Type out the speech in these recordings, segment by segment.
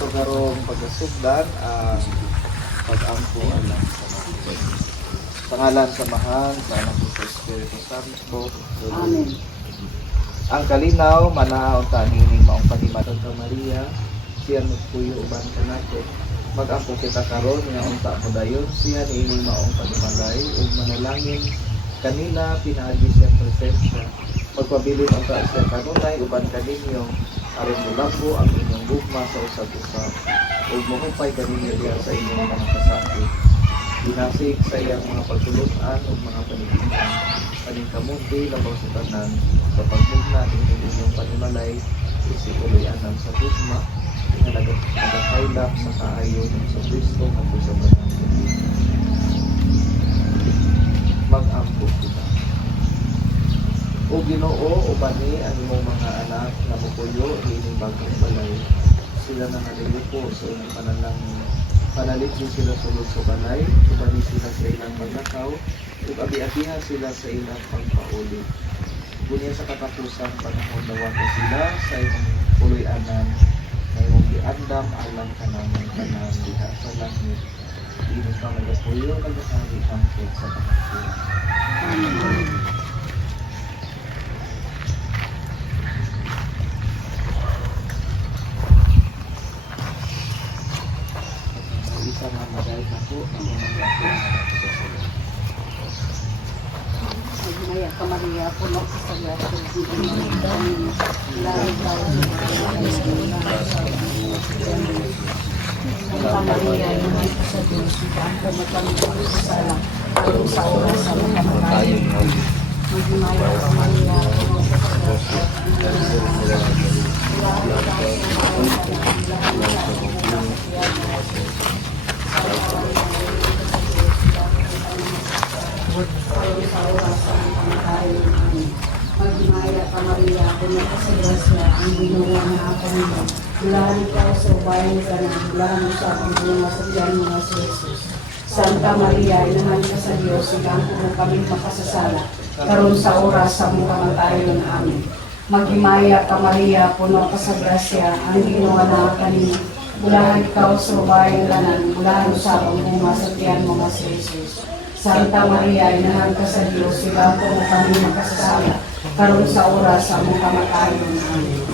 ato karong pagkasugdan ang pag-ampo alang sa mga pangalan sa mahal sa anak ko sa Espiritu Santo. Amen. Ang kalinaw manahaw ta nining maong panimadon sa Maria, siya nagpuyo uban ka nato. Mag-ampo kita karon nga unta mo dayon siya nining maong panimalay ug manalangin kanila pinaagi siya presensya. Magpabilin ang taas siya kanunay uban kaninyo aron mulabo ang inyong gugma sa usab-usab ug mahupay kaninyo diha sa inyong mga kasakit. Dinasig sa iyang mga pagtulunan ug mga panitikan paningkamunti labaw sa tanan sa pagmugna inyong panimalay isigulianan sa gugma nga nagahaylap sa kaayo sa Kristo ngadto sa banal. Mag-ampo kita. O Ginoo, ubani ang imong mga anak na mupuyo ining bagong balay. Sila na naliliko sa inyong panalangin. Panalitsin sila sulod sa balay, ubani sila sa ilang magnakaw, ug abi-abiha sila sa ilang pagpauli. Bunya sa katapusan panahon dawa ko sila sa imong puloy-anan, na imong giandam alang kanamang tanan diha sa langit. Inos ka nagapuyo, nagakari angkot sa pagkakulang. Amen. Isa nga magay na po ang mga gato Maya ka Maria, puno ka sa gracia. Santa Maria, naman ka sa Diyos, ang pumatanggal sa sala, ang sa oras sa mga kamatayan. Magmaya ka Maria, puno ka sa gracia. Magmaya ka Maria, puno ka sa grasya, ang ginawa ng Panginoon. Mulahan ikaw sa bayan ka na, mulahan sa aking bunga sa tiyan mo sa Jesus. Santa Maria, inahan ka sa Diyos, ikampo mo kami makasasala, karon sa oras sa mong kamatayon. Amen. Magmaya ka Maria, puno ka sa grasya, ang ginawa ng Panginoon. Mulahan ikaw sa bayan ka na, mulahan sa aking bunga sa tiyan mo sa Jesus. Santa Maria, inahan ka sa Diyos, ikampo mo kami makasasala, karon sa oras sa mong kamatayon. Amen.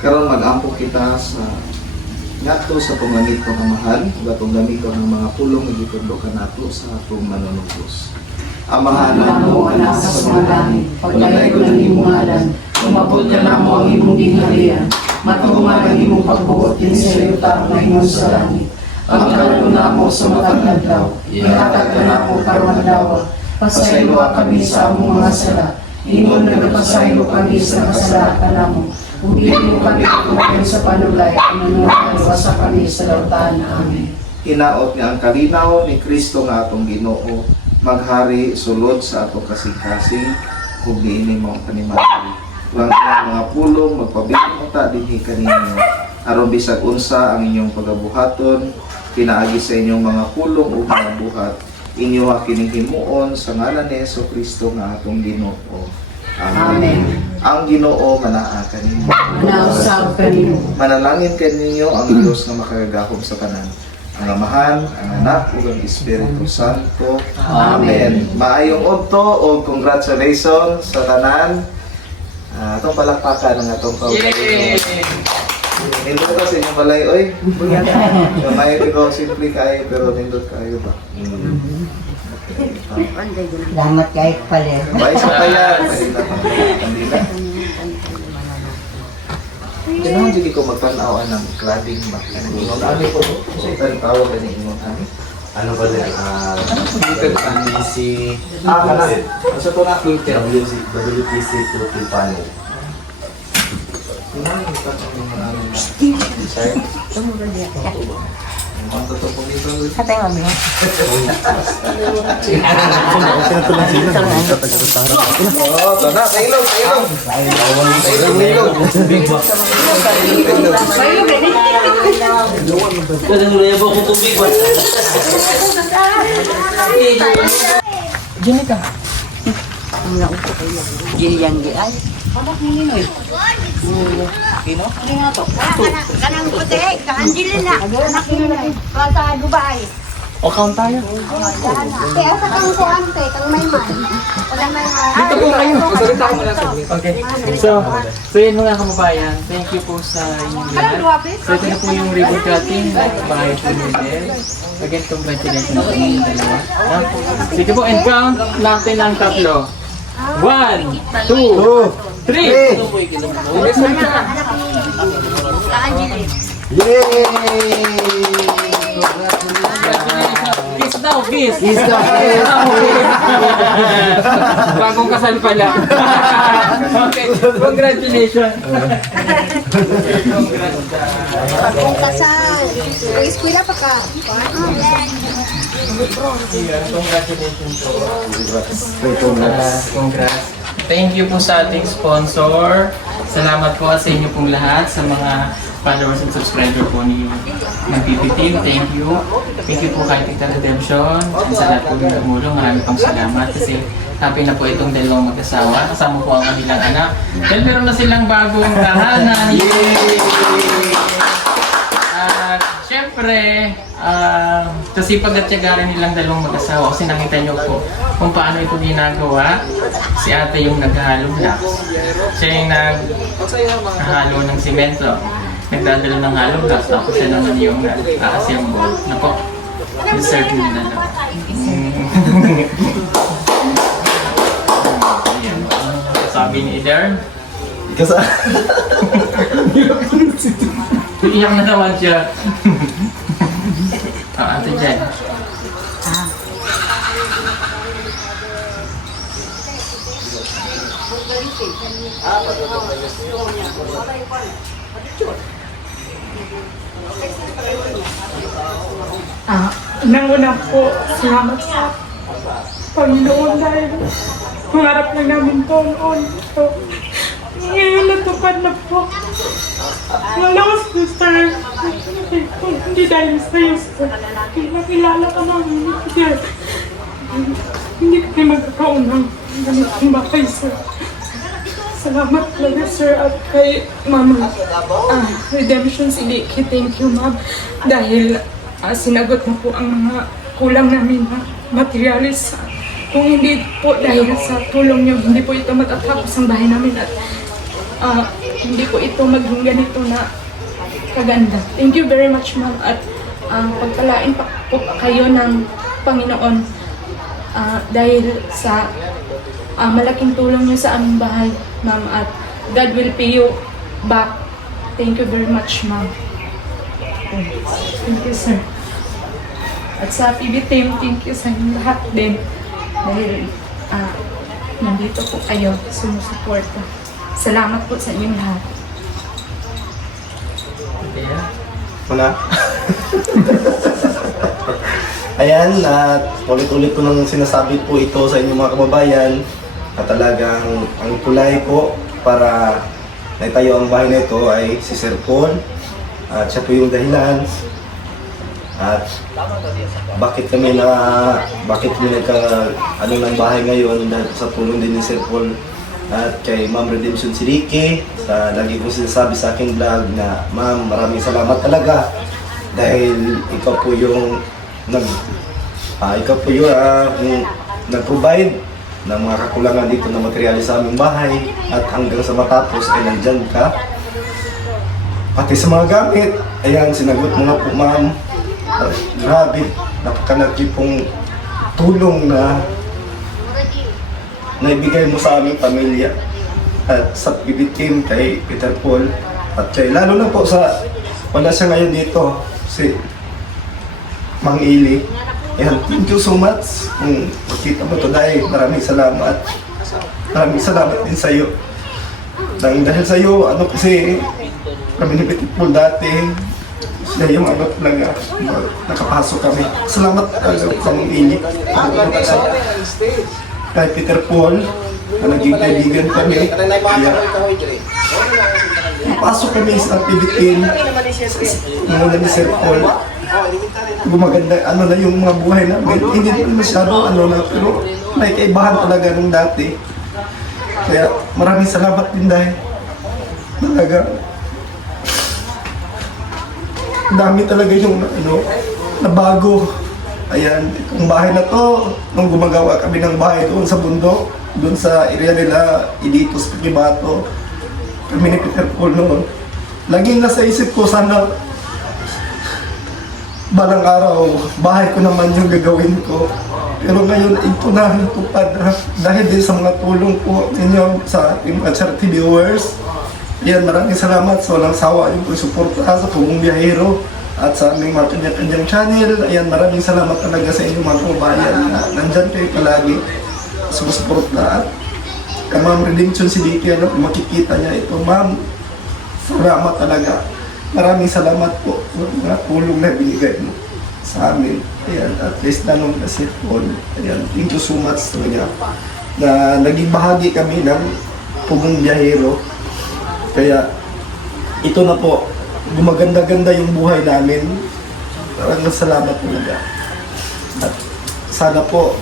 Karon mag-ampo kita sa nato sa pangangit ko ng mahal, gatong gamito ng mga pulong igitundo ka nato sa atong manunugos. Amahan na mo anak sa mga langit, paglagay ko ng imong ngalan, umabot ka na mo ang imong gingharian, matuman ang imong pagbuot din sa yuta na ingon sa langit. Ang kanon na mo sa matagad daw, ihatag ka na mo karon daw, pasaylo kami sa among mga sala, ingon na napasaylo kami sa kasalatan namo. Hindi mo kami kumain sa panulay, nanunuhan sa kami sa lautan. Amen. Hinaot niya ang kalinaw ni Kristo nga atong Ginoo, maghari sulod sa atong kasing-kasing, kung diini mo ang panimali. Huwag ang mga pulong, magpabilita dinhi kaninyo, aron bisag unsa ang inyong pagabuhaton, kinaagi sa inyong mga pulong o mga buhat, inyo kining himuon sa ngalan ni Hesus Kristo nga atong Ginoo. Amen. Ang Ginoo manaa kaninyo. Manausap kaninyo. Manalangin kaninyo ang Diyos na makagagahom sa tanan. Ang Amahan, ang Anak, ug ang Espiritu Santo. Amen. Maayong udto o congratulations sa tanan. Atong palakpakan ng atong kaugalingon. Nindot ka sa inyong balay, oy. May ikaw simple kayo pero nindot kayo ba? Salamat kay Paler. Bay sa kaya. Kanila. Kailangan hindi ko magpanawan ng cladding ba? Ingon ani ko. Ang tawag ka ni ingon ani. Ano ba din? WC. Kana. Sa to na filter. WPC Filter Panel. Kailangan ito ang mga ano. Sir. Sa tayo mo. Oo, tana, kailog, kailog. Gilyan di ay. Kanang puti, kaandili na. Kata Dubai. O, count tayo. Kaya sa kang kuante, kang may man. Wala may man. Dito po kayo. Magsalita ko muna saglit. Okay. So yun mga kababayan. Thank you po sa inyong lahat. So ito na po yung ribbon cutting. Bahay po model. Again, congratulations sa inyong dalawa. No? Sige po, and count natin ang tatlo. 1, 2, 3. Kiss daw, kiss! Kiss daw! Bagong kasal pala. Okay, congratulations! Kung kasal. Eskwela pa ka. Congratulations po. Congrats. Congrats. Thank you po sa ating sponsor. Salamat po sa inyo pong lahat, sa mga followers and subscriber po ni PPT. Thank you. Thank you po kay Tita Redemption. At sa lahat po ng tumulong, marami pong salamat kasi happy na po itong dalawang mag-asawa. Kasama po ang kanilang anak. Dahil meron na silang bagong tahanan. Yay! At syempre, kasi pagkatiyagaran nilang dalawang mag-asawa, kasi nakita nyo po kung paano ito ginagawa. Si ate yung naghahalo blocks. Siya yung naghahalo ng simento. Nagdadala ng hollow blocks, tapos siya naman yung assemble. Nako, deserve nila na. Ayan. Sabi ni Eder, Kasi, iyak na naman siya. Ate Jen. Unang-una po, salamat sa Panginoon dahil pangarap lang namin po noon. So, ngayon natupad na po. Malakas po, sir. Hindi dahil sa'yo, sir. Makilala ka namin. Hindi kami magkakaon ng ganitong bakay, sir. Salamat talaga, sir, at kay Mama Redemption Sidiki. Thank you, ma'am. Dahil sinagot na po ang mga kulang namin na materialis. Kung hindi po dahil sa tulong niyo, hindi po ito matatapos ang bahay namin at hindi po ito maging ganito na kaganda. Thank you very much, ma'am, at pagpalain pa po kayo ng Panginoon dahil sa malaking tulong niyo sa aming bahay, ma'am, at God will pay you back. Thank you very much, ma'am. Thank you, sir. At sa PB team, thank you sa inyo lahat din. Dahil nandito po kayo, sumusuporta. Salamat po sa inyong lahat. Wala. Ayan, at ulit-ulit ko nang sinasabi po ito sa inyong mga kababayan na talagang ang kulay po para naitayo ang bahay na ito ay si Sir Paul. At siya po yung dahilan. At bakit kami nagka ano ng bahay ngayon dahil sa tulong din ni Sir Paul at kay Ma'am Redemption Sidiki. Sa lagi kong sinasabi sa aking vlog na ma'am, maraming salamat talaga dahil ikaw po yung nag-provide ng mga kakulangan dito na materyales sa aming bahay at hanggang sa matapos ay nandyan ka. Pati sa mga gamit, ayan, sinagot mo nga po, ma'am. Grabe, napakalaki pong tulong na naibigay mo sa aming pamilya at sa PBT kay Peter Paul at kay lalo na po sa wala siya ngayon dito, si Mang Ili. Ayan, thank you so much. Kung makita mo ito dahil maraming salamat. Maraming salamat din sa iyo. Dahil sa iyo, ano kasi kami ni Peter Paul dati, Siya yung ano talaga, nakapasok kami. Salamat talaga sa mga init. Kay Peter Paul, na naging kaibigan kami. Pasok kami sa activity mula ni Sir Paul. Gumaganda, ano na yung mga buhay namin. Hindi naman masyado, ano na, pero may kaibahan talaga nung dati. Kaya maraming salamat din dahil talaga dami talaga yung ano, nabago. Ayan, yung bahay na to, nung gumagawa kami ng bahay doon sa bundok, doon sa area nila, Ilitos, Pikibato, kami ni Peter Paul noon. Laging nasa isip ko, sana balang araw, bahay ko naman yung gagawin ko. Pero ngayon, ito na natupad na dahil din sa mga tulong po ninyo sa ating mga charity viewers. Ayan, maraming salamat sa walang sawa yung pagsuporta sa Pugong Biyahero at sa aming mga kanya-kanyang channel. Ayan, maraming salamat talaga sa inyong mga kababayan na nandyan kayo palagi sumusuporta. At kay Ma'am Redemption Siddiqui, ano, kung makikita niya ito, Ma'am, salamat talaga. Maraming salamat po sa mga tulong na binigay mo sa amin. Ayan, at least na nung kasi Paul. Ayan, thank you so much talaga na naging bahagi kami ng Pugong Biyahero. Kaya ito na po, gumaganda-ganda yung buhay namin. Maraming salamat talaga. At sana po,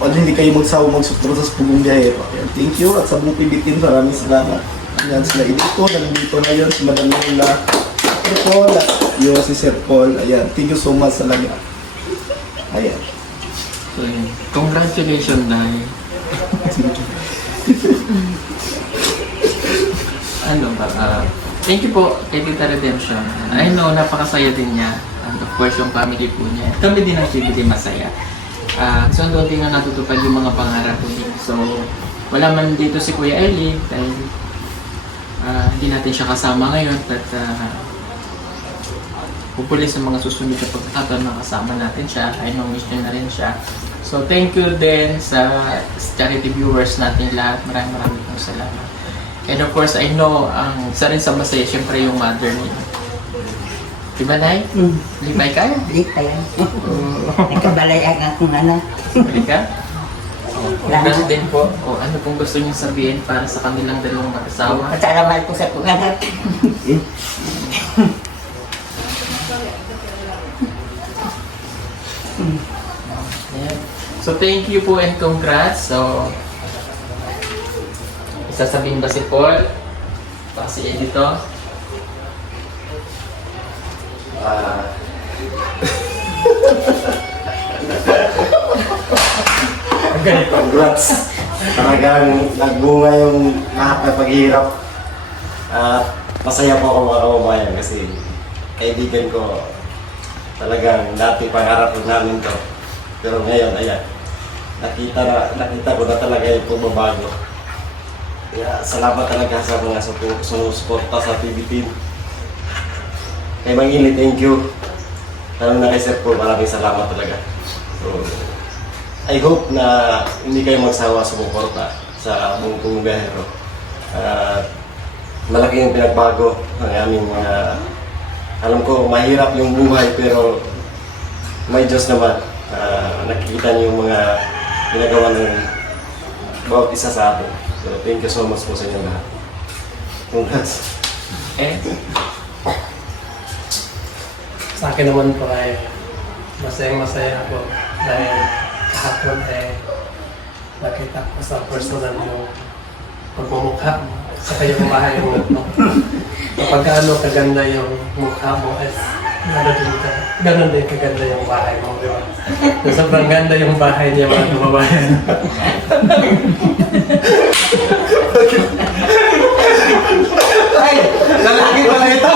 hindi kayo magsawa magsuporta sa Pugong Biyahero. Ayan, thank you. At sa buong PBTeam, maraming salamat. Ayan sila dito, nandito ngayon, si Madam Nila, Sir Paul, at yung si Sir Paul. Ayan, thank you so much talaga. Ayan. So, yun. Congratulations, Day. Ano ba? Thank you po kay Tita Redemption. I know, napakasaya din niya. And of course, yung family po niya. Kami din ang hindi masaya. So, doon din na natutupad yung mga pangarap po niya. So, wala man dito si Kuya Eli dahil hindi natin siya kasama ngayon. But, hopefully sa mga susunod na pagkakataon makasama natin siya. I know, miss niyo na rin siya. So, thank you din sa charity viewers natin lahat. Maraming pong salamat. And of course, I know, ang isa rin sa masaya, syempre yung mother niya. Diba, Nay? Lipay ka? Lipay. Nagkabalayan akong anak. Balik ka? Congrats din po. O, ano pong gusto niyo sabihin para sa kanilang dalawang mag-asawa? Pasalamat po sa kong anak. Ayan. So, thank you po and congrats. So, sasabihin ba si Paul? Baka si Edito? Congrats! Talagang nagbunga yung lahat ng paghihirap. At masaya po ako mga kababayan kasi kaibigan ko talagang dati pangarap ko namin to. Pero ngayon, ayan, nakita ko na talaga yung pagbabago. Kaya salamat talaga sa mga sumusuporta sa PBTeam. Kay Mangili, thank you. Lalo na kay Sir Paul, maraming salamat talaga. So, I hope na hindi kayo magsawa sumuporta sa Pugong Biyahero. Malaki yung pinagbago ng aming mga... Alam ko, mahirap yung buhay pero may Diyos naman. Nakikita niyo yung mga ginagawa ng bawat isa sa atin. So, thank you so much po sa inyo lahat. Congrats. Eh? Sa akin naman po ay masayang-masaya ako dahil kahapon ay nakita ko sa personal yung pagmumukha mo sa kayong bahay mo. Kapag ano kaganda yung mukha mo ay ganun din kaganda yung bahay mo, di ba? So, sobrang ganda yung bahay niya mga kababayan. Ay! Lalaki pala ito!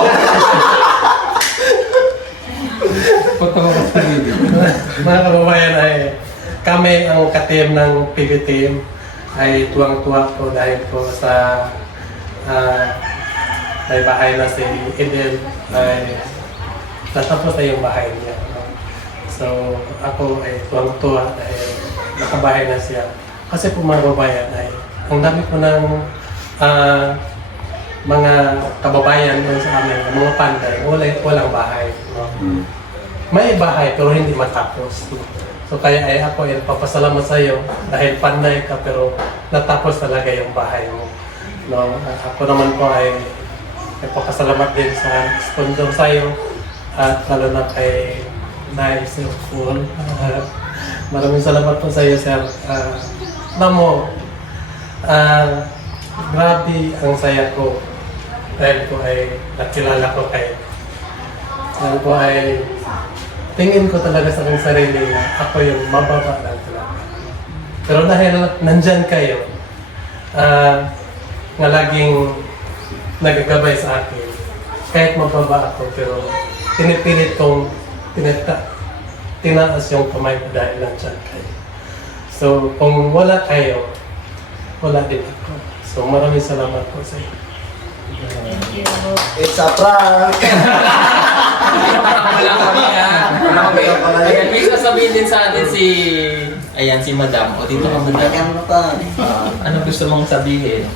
Mga kababayan ay kami ang ka-team ng PBTeam ay tuwang-tuwa po dahil po sa may bahay na si Eden ay natapos na yung bahay niya. So ako ay tuwang-tuwa dahil nakabahay na siya. Kasi po mga kababayan ay ang dami po ng mga kababayan doon sa amin, mga panday, walang bahay. No? May bahay pero hindi matapos. No? So kaya ay ako ay papasalamat sa iyo dahil panday ka pero natapos talaga yung bahay mo. No? Ako naman po ay papasalamat din sa sponsor sa iyo at lalo na kay Nay Sir Paul. Maraming salamat po sa iyo, sir. Grabe ang saya ko dahil ko ay nakilala ko kay dahil ko ay tingin ko talaga sa aking sarili na ako yung mababa lang talaga. Pero dahil nandyan kayo, nga laging nagagabay sa akin, kahit mababa ako, pero pinipilit kong tinaas yung kamay ko dahil nandyan kayo. So, kung wala kayo, wala din ako. So, maraming salamat po sa inyo. It's a prank! Wala kami ha. Ayan, may sasabihin din sa atin si Madam. O dito ka, Madam. Madam mo po. Ano gusto mong sabihin?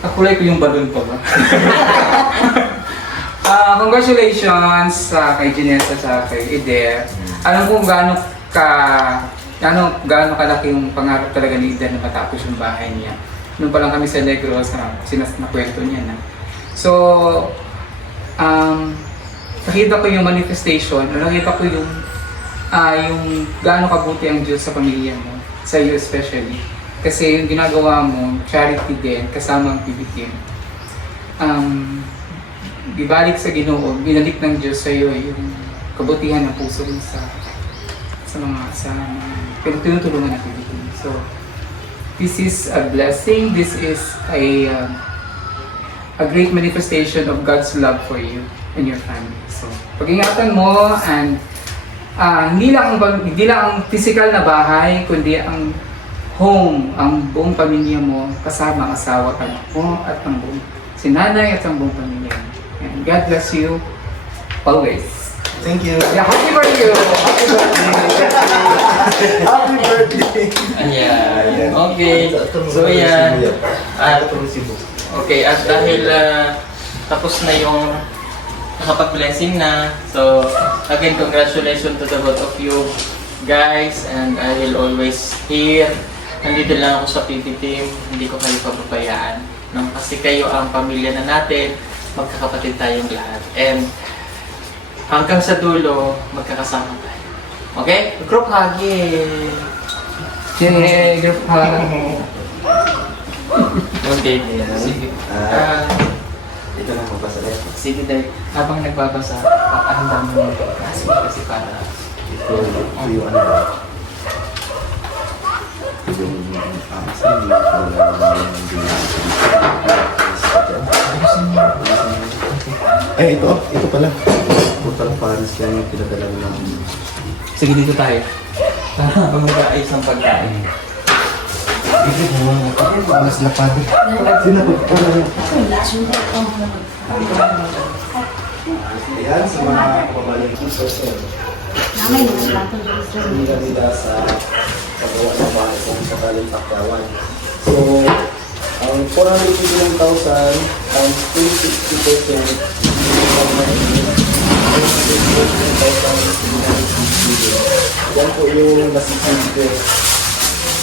Kakulay ko yung balon pa ba? Congratulations kay Janessa sa kay Eder. Alam ko gaano kalaki yung pangarap talaga ni Eder na matapos yung bahay niya. Noon pa lang kami sa Negros, nakwento niya na. So, nakita ko yung manifestation, nakita ko yung gaano kabuti ang Diyos sa pamilya mo, sa iyo especially. Kasi yung ginagawa mo, charity din, kasama ang PBTim. Ibalik sa Ginoo, binalik ng Diyos sa iyo yung kabutihan ng puso sa mga tinutulungan ng PBTim. So, this is a blessing. This is a great manifestation of God's love for you and your family. So, pag-ingatan mo and hindi lang ang physical na bahay, kundi ang home, ang buong pamilya mo, kasama ang asawa, anak mo, at ang buong sinanay at ang buong pamilya mo. And God bless you always. Thank you. Yeah, happy birthday! Happy birthday! Happy birthday! Ayan. Okay. So, yan. Okay, at dahil tapos na yung nakapag-blessing na. So, again, congratulations to the both of you guys. And I will always here. Nandito lang ako sa PBTim. Hindi ko kayo pababayaan. No? Kasi kayo ang pamilya na natin. Magkakapatid tayong lahat. And hanggang sa dulo, magkakasama tayo. Okay? Group hug! Yay! Yay! Group hug! Okay. Sige. Ito na magpasalit. Sige dahil habang nagbabasa, papahanda mo yung kasi para Ito yung ano ba? Yung amasali, ay, ito pala. Putang Paris lang yung pinadala ng... sige dito tayo. Habang nag-aayos ng pagkain. Mas lapad. Sinapot ko na yun. Ayan, sa mga kababayan ko sa nila sa pagawa ng bahay kung sakaling pakyawan. So, ang 451,000 times 260%, yan po yung nasisigil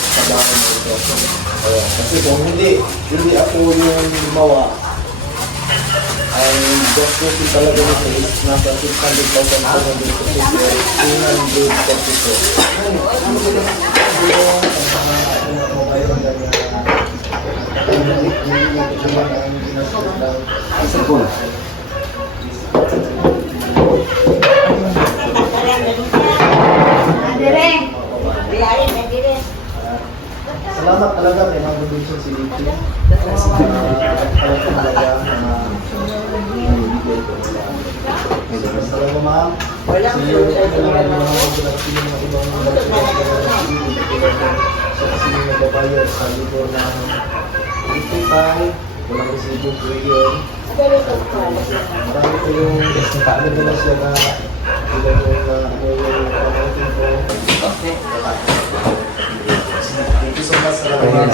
sa bahay nito. Kasi kung hindi ako yung gumawa, ang gastusin talaga nito is nasa 600,000 Salamat talaga kay Ma'am Robinson si Licky. Kasi talaga salamat ma'am. Kasi yung nagbabayad sa libro ng Ipitay, walang resibo po yun. Marami ko yung nagdala siya na ilan yung pamangkin ko. Okay. Thank you so much. Salamat.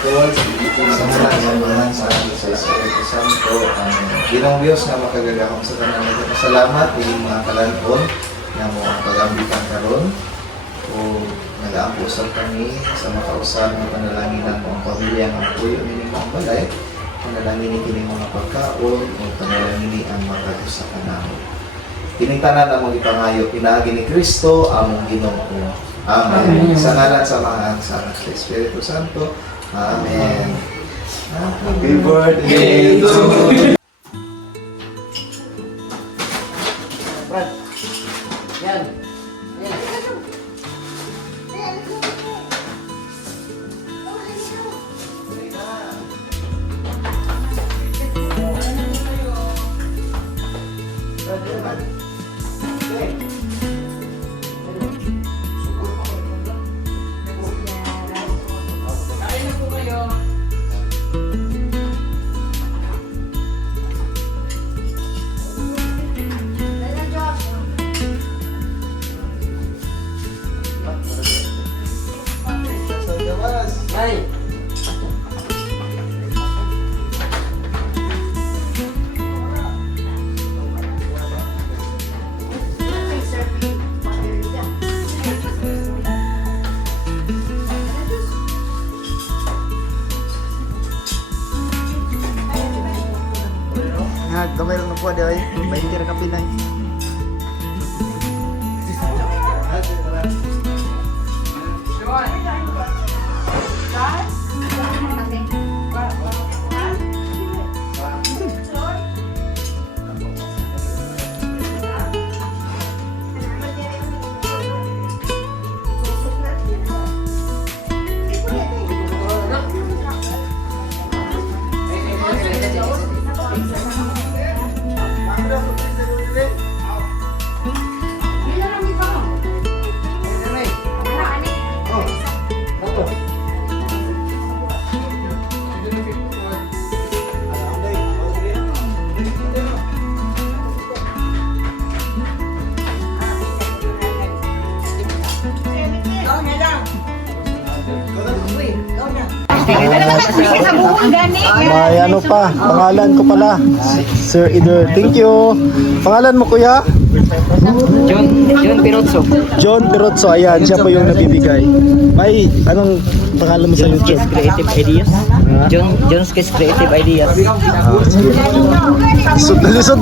Sa mga samahan sa ating sa Espiritu Santo, ang Ginoong Diyos na makagagahong sa kanan natin. Salamat, higing mga kalankon na mo ang pag-ambikan karon o nag-aampusan kami sa makausan ng panalangin ng mga pamilya ng puyo ni mga balay, panalangin ni mga pagkaon o panalangin ang mga sa kanamo. Kining tanan ang mga ipangayo, pinaagi ni Kristo, among Ginoo. Amen. Sa ngalan samahan sa Anak sa Espiritu Santo. Amen. Happy birthday to you. Yan. Ay. Gamay lang po dahil may hindi ka pinay. May ano pa, pangalan ko pala, Sir Ider. Thank you. Pangalan mo kuya? John Pirozzo. John Pirozzo, ayan, siya po yung nabibigay. May, anong pangalan mo sa YouTube? Creative Ideas. John's Creative Ideas. Lisod na lisod,